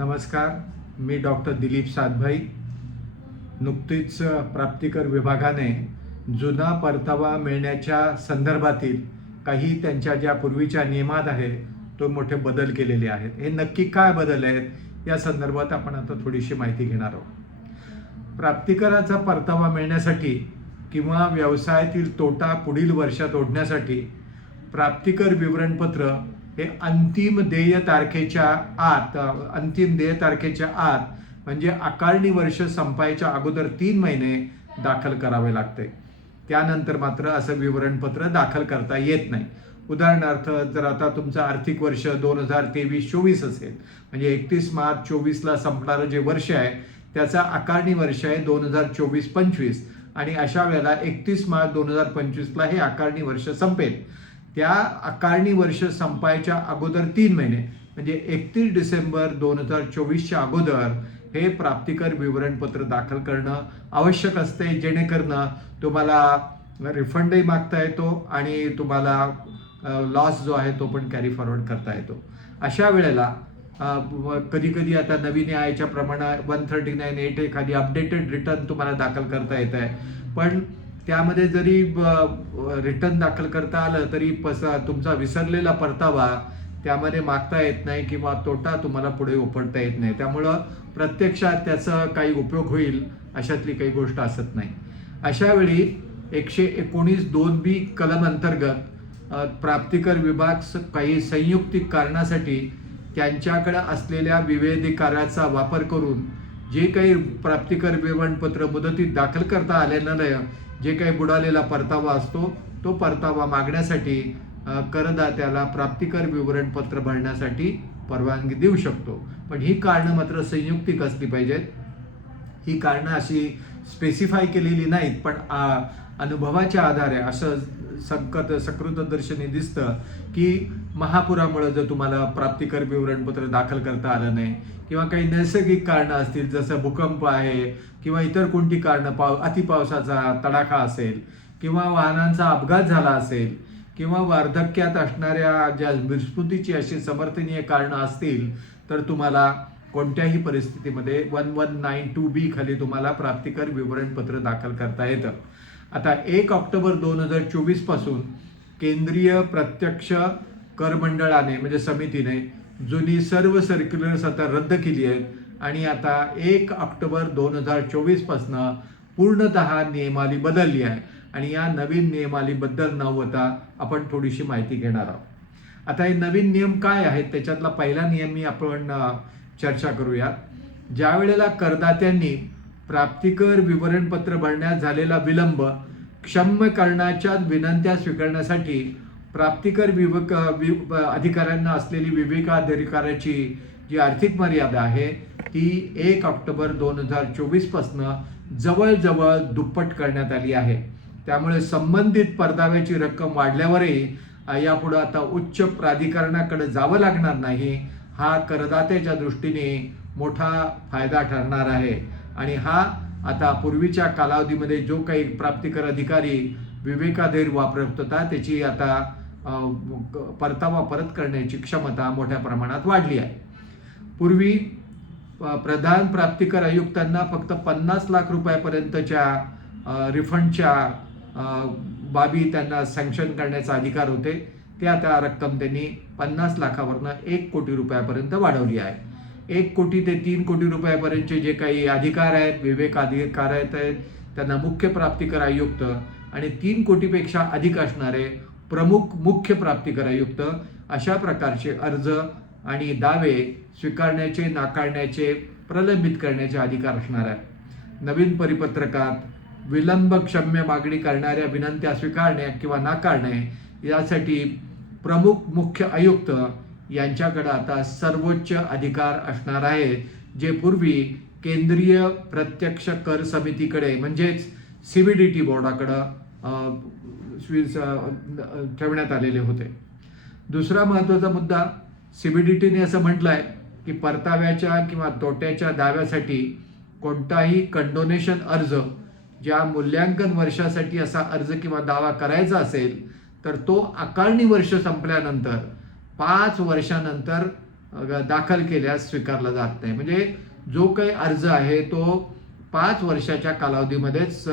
नमस्कार, मी डॉक्टर दिलीप सातभाई. नुकतीच प्राप्तिकर विभागाने जुना परतावा मिळण्याच्या संदर्भातील काही त्यांच्या ज्या पूर्वीच्या नियमात आहे तो मोठे बदल केलेले आहेत. हे नक्की काय बदल आहेत या संदर्भात आपण आता थोडीशी माहिती घेणार आहोत. प्राप्तिकराचा परतावा मिळण्यासाठी किंवा व्यवसायातील तोटा पुढील वर्षात ओढण्यासाठी प्राप्तिकर विवरणपत्र हे अंतिम देय तारखेच्या आत म्हणजे आकारणी वर्ष संपायच्या अगोदर 3 महिने दाखल करावे लागते. त्यानंतर मात्र असं विवरणपत्र दाखल करता येत नाही. उदाहरणार्थ, जर आता तुमचं आर्थिक वर्ष 2023-24 असेल, म्हणजे 31 मार्च 24ला संपणारं जे वर्ष आहे त्याचा आकारणी वर्ष आहे 2024-25, आणि अशा वेळेला 31 मार्च 2025ला हे आकारणी वर्ष संपेल. त्या आकारणी वर्ष संपायच्या अगोदर 3 महिने म्हणजे 31 डिसेंबर 2024च्या अगोदर हे प्राप्तिकर विवरणपत्र दाखल करणं आवश्यक असते, जेणेकरून तुम्हाला रिफंडही मागता येतो आणि तुम्हाला लॉस जो आहे तो पण कॅरी फॉरवर्ड करता येतो. अशा वेळेला कधी कधी आता नवीन आयच्या प्रमाणात 139(8) एखादी अपडेटेड रिटर्न तुम्हाला दाखल करता येत आहे, पण त्यामध्ये जरी रिटर्न दाखल करता आलं तरी तुमचा विसरलेला परतावा त्यामध्ये मागता येत नाही किंवा तोटा तुम्हाला पुढे उपडता येत नाही. त्यामुळं प्रत्यक्षात त्याचा काही उपयोग होईल अशातली काही गोष्ट असत नाही. अशा वेळी 119(2)B कलम अंतर्गत प्राप्तिकर विभाग काही संयुक्तिक कारणासाठी त्यांच्याकडे असलेल्या विवेधिकाराचा वापर करून जे काही प्राप्तिकर विवरणपत्र मुदतीत दाखल करता आलेलं नाही, जे काही बुडालेला परतावा असतो तो परतावा मागण्यासाठी करदात्याला प्राप्तिकर विवरणपत्र भरण्यासाठी परवानगी देऊ शकतो. पण ही कारणं मात्र संयुक्तिक असली पाहिजेत. ही कारणं अशी स्पेसिफाय केलेली नाहीत, पण अनुभवाच्या आधारे असं सकृतदर्शनी दिसतं की महापुरामुळे जर तुम्हाला प्राप्तिकर विवरणपत्र दाखल करता आलं नाही किंवा काही नैसर्गिक कारणं असतील, जसं भूकंप आहे किंवा इतर कोणती कारणं, अतिपावसाचा तडाखा असेल किंवा वाहनांचा अपघात झाला असेल किंवा वार्धक्यात असणाऱ्या ज्या विस्मृतीची अशी समर्थनीय कारणं असतील, तर तुम्हाला कोणत्याही परिस्थितीमध्ये 1192B खाली तुम्हाला प्राप्तिकर विवरणपत्र दाखल करता येतं. आता 1 ऑक्टोबर 2024 पासून केंद्रीय प्रत्यक्ष कर मंडळाने म्हणजे समितीने जुनी सर्व सर्क्युलर्स आता रद्द केली आहेत आणि आता 1 ऑक्टोबर 2024 पासून पूर्णतः नियमावली बदलली आहे. आणि या नवीन नियमावलीबद्दल न होता आपण थोडीशी माहिती घेणार आहोत. आता हे नवीन नियम काय आहेत त्याच्यातला पहिला नियम मी आपण चर्चा करूयात. ज्या वेळेला करदात्यांनी प्राप्तिकर विवरणपत्र भरण्यात झालेला विलंब क्षम्य करण्याच्या विनंत्या स्वीकारण्यासाठी प्राप्तिकर अधिकाऱ्यांना असलेली विवेकाधिकाराची जी आर्थिक मर्यादा आहे ती 1 ऑक्टोबर 2024 पासून जवळजवळ दुप्पट करण्यात आली आहे. त्यामुळे संबंधित परताव्याची रक्कम वाढल्यावरही यापुढे आता उच्च प्राधिकरणाकडे जावं लागणार नाही. हा करदात्याच्या दृष्टीने मोठा फायदा ठरणार आहे. आणि हा आता पूर्वीच्या कालावधीमध्ये जो काही प्राप्तिकर अधिकारी विवेकाधीर वापरत होता त्याची आता परतावा परत करण्याची क्षमता मोठ्या प्रमाणात वाढली आहे. पूर्वी प्रधान प्राप्तिकर आयुक्तांना फक्त 50 लाख रुपयापर्यंतच्या रिफंडच्या बाबी त्यांना सँक्शन करण्याचा अधिकार होते. ते आता रक्कम त्यांनी 50 लाखावरनं 1 कोटी रुपयापर्यंत वाढवली आहे. 1 कोटी ते 3 कोटी रुपयापर्यंतचे जे काही अधिकार आहेत, विवेक अधिकार आहेत, त्यांना मुख्य प्राप्तिकर आयुक्त आणि 3 कोटीपेक्षा अधिक असणारे प्रमुख मुख्य प्राप्तिकर आयुक्त अशा प्रकारचे अर्ज आणि दावे स्वीकारण्याचे, नाकारण्याचे, प्रलंबित करण्याचे अधिकार असणार आहेत. नवीन परिपत्रकात विलंबक्षम्य मागणी करणाऱ्या विनंत्या स्वीकारणे किंवा नाकारणे यासाठी प्रमुख मुख्य आयुक्त यांच्याकडे आता सर्वोच्च अधिकार असणार आहे, जे पूर्वी केंद्रीय प्रत्यक्ष कर समितीकडे म्हणजेच CBDT बोर्डाकडे ठेवण्यात आलेले होते. दुसरा महत्त्वाचा मुद्दा, CBDTने असं म्हटलं आहे की परताव्याच्या किंवा तोट्याच्या दाव्यासाठी कोणताही कंडोनेशन अर्ज, ज्या मूल्यांकन वर्षासाठी असा अर्ज किंवा दावा करायचा असेल तर तो आकारणी वर्ष संपल्यानंतर 5 वर्षानंतर दाखल केल्यास स्वीकारला जात नाही. म्हणजे जो काही अर्ज आहे तो 5 वर्षाच्या कालावधीमध्येच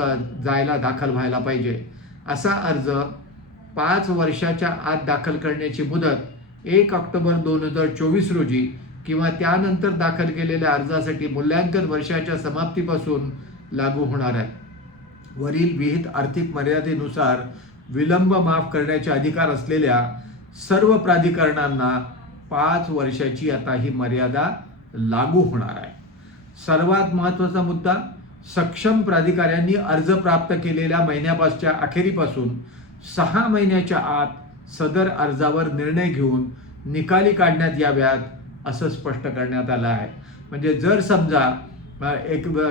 दाखल व्हायला पाहिजे. असा अर्ज 5 वर्षाच्या आत दाखल करण्याची मुदत 1 ऑक्टोबर 2024 रोजी किंवा त्यानंतर दाखल केलेल्या अर्जासाठी मूल्यांकन वर्षाच्या समाप्तीपासून लागू होणार आहे. वरील विहित आर्थिक मर्यादेनुसार विलंब माफ करण्याचे अधिकार असलेल्या सर्व प्राधिकरणांना 5 वर्षाची आता ही मर्यादा लागू होणार आहे. सर्वात महत्त्वाचा मुद्दा, सक्षम प्राधिकाऱ्यांनी अर्ज प्राप्त केलेल्या महिन्यापासच्या अखेरीपासून 6 महिन्याच्या आत सदर अर्जावर निर्णय घेऊन निकाली काढण्यात याव्यात असं स्पष्ट करण्यात आलं आहे. म्हणजे जर समजा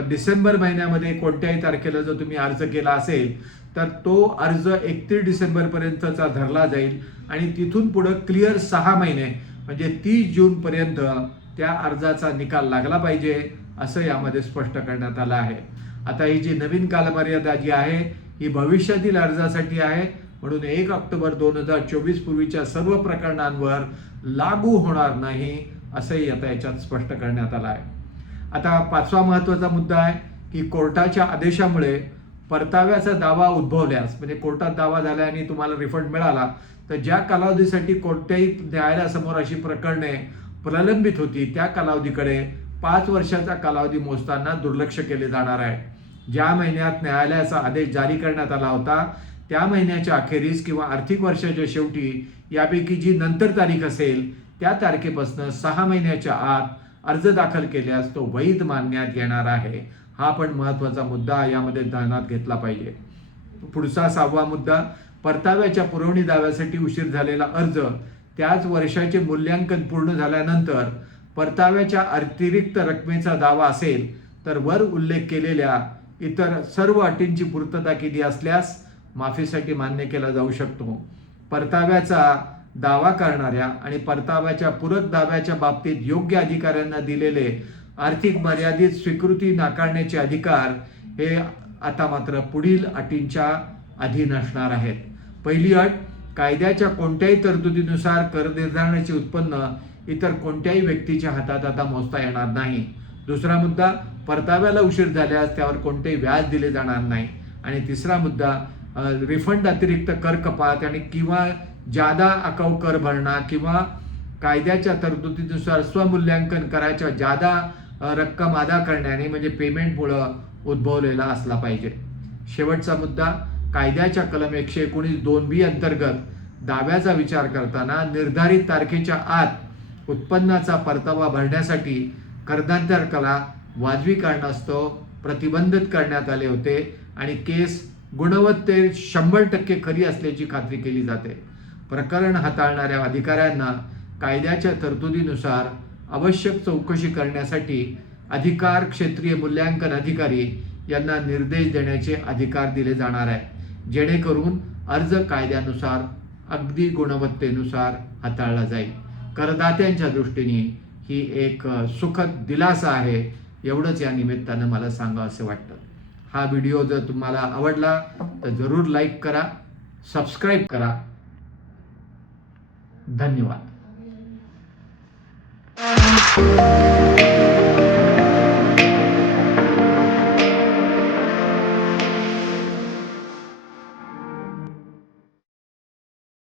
डिसेंबर महिन्यामध्ये कोणत्याही तारखेला जर तुम्ही अर्ज केला असेल तर तो अर्ज 31 डिसेंबरपर्यंतचा धरला जाईल आणि तिथून पुढं क्लिअर 6 महिने म्हणजे 30 जूनपर्यंत त्या अर्जाचा निकाल लागला पाहिजे असं यामध्ये स्पष्ट करण्यात आलं आहे. आता ही जी नवीन कालमर्यादा जी आहे ही भविष्यातील अर्जासाठी आहे, म्हणून 1 ऑक्टोबर 2024 पूर्वीच्या सर्व प्रकरणांवर लागू होणार नाही असंही आता याच्यात स्पष्ट करण्यात आलं आहे. आता 5वा महत्त्वाचा मुद्दा आहे की कोर्टाच्या आदेशामुळे परताव्याचा दावा उद्भवल्यास, म्हणजे कोर्टात दावा झाला आणि तुम्हाला रिफंड मिळाला, तर ज्या कालावधीसाठी कोणत्याही न्यायालयासमोर अशी प्रकरणे प्रलंबित होती त्या कालावधीकडे 5 वर्षाचा कालावधी मोजताना दुर्लक्ष केले जाणार आहे. ज्या महिन्यात न्यायालयाचा आदेश जारी करण्यात आला होता त्या महिन्याच्या अखेरीस किंवा आर्थिक वर्षाच्या शेवटी यापैकी जी नंतर तारीख असेल त्या तारखेपासून 6 महिन्याच्या आत अर्ज दाखल केल्यास तो वैध मानण्यात येणार आहे. हा पण महत्त्वाचा मुद्दा यामध्ये ध्यानात घेतला पाहिजे. पुढचा 6वा मुद्दा, परताव्याच्या पुरवणी दाव्यासाठी उशीर झालेला अर्ज त्याच वर्षाचे मूल्यांकन पूर्ण झाल्यानंतर परताव्याच्या अतिरिक्त रकमेचा दावा असेल तर वर उल्लेख केलेल्या इतर सर्व अटींची पूर्तता केली असल्यास माफीसाठी मान्य केला जाऊ शकतो. परताव्याचा दावा करणाऱ्या आणि परताव्याच्या पूरक दाव्याच्या बाबतीत योग्य अधिकाऱ्यांना दिलेले आर्थिक मर्यादित स्वीकृती नाकारण्याचे अधिकार हे आता मात्र पुढील अटींच्या अधीन असणार आहेत. पहिली अट, कायद्याच्या कोणत्याही तरतुदीनुसार कर निर्धारणाचे उत्पन्न इतर कोणत्याही व्यक्तीच्या हातात आता मोजता येणार नाही. दुसरा मुद्दा, परताव्याला उशीर झाल्यास त्यावर कोणतेही व्याज दिले जाणार नाही. आणि तिसरा मुद्दा, रिफंड अतिरिक्त कर कपात आणि किंवा जादा आकाऊ कर भरणा किंवा कायद्याच्या तरतुदीनुसार स्वमूल्यांकन करायच्या जादा रक्कम अदा करण्याने म्हणजे पेमेंटमुळं उद्भवलेला असला पाहिजे. शेवटचा मुद्दा, कायद्याच्या कलम 119(2)(b) अंतर्गत दाव्याचा विचार करताना निर्धारित तारखेच्या आत उत्पन्नाचा परतावा भरण्यासाठी करदात्याला वाजवी कारणास्तव प्रतिबंधित करण्यात आले होते आणि केस गुणवत्तेत 100% खरी असल्याची खात्री केली जाते. प्रकरण हाताळणाऱ्या अधिकाऱ्यांना कायद्याच्या तरतुदीनुसार आवश्यक चौकशी करण्यासाठी अधिकार क्षेत्रीय मूल्यांकन अधिकारी यांना निर्देश देण्याचे अधिकार दिले जाणार आहे, जेणेकरून अर्ज कायद्यानुसार अगदी गुणवत्तेनुसार हाताळला जाईल. करदात्यांच्या दृष्टीने ही एक सुखद दिलासा आहे, एवढंच या निमित्तानं मला सांगावं असं वाटतं. हा व्हिडिओ जर तुम्हाला आवडला तर जरूर लाईक करा, सबस्क्राईब करा. धन्यवाद.